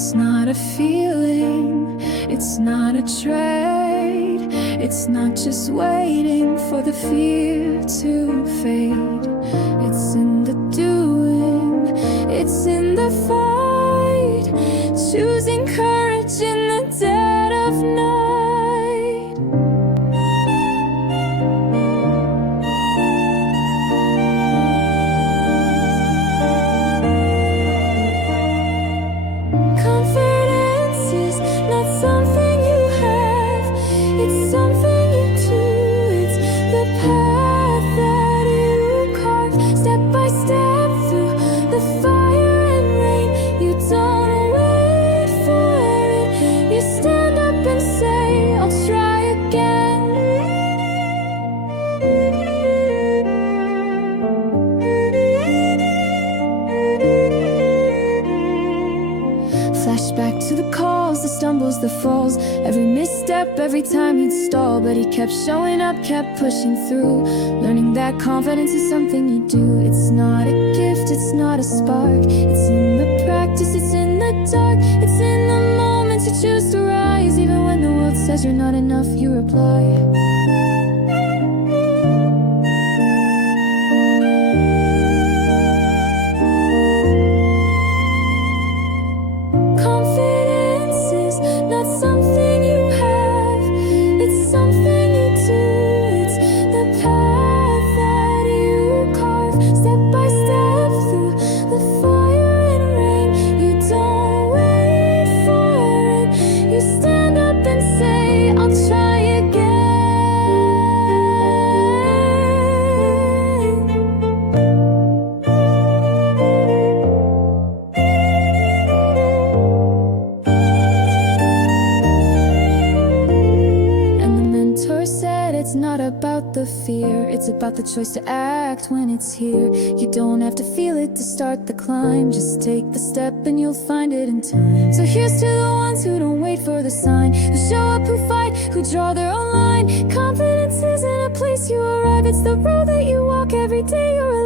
It's not a feeling, it's not a trade. It's not just waiting for the fear to fade. It's in the doing, it's in the fight, choosing courage in the dead of night. Confidence is not something you have, it's something you do. It's the path that you carve, step by step through the fire and rain. You don't wait for it, you stand up and say, I'll try again. Flashback to the calls, the stumbles, the falls, every misstep, every time he'd stall. But he kept showing up, kept pushing through, learning that confidence is something you do. It's not a gift, it's not a spark, it's in the practice, it's in the dark, it's in the moments you choose to rise. Even when the world says you're not enough, you reply. Confidence is not something you have, it's something you do. It's the path that you carve, step by step through the fire and rain. You don't wait for it, you stand up and say, I'll try again. It's not about the fear, it's about the choice to act when it's here. You don't have to feel it to start the climb, just take the step and you'll find it in time. So here's to the ones who don't wait for the sign, who show up, who fight, who draw their own line. Confidence isn't a place you arrive, it's the road that you walk every day. You're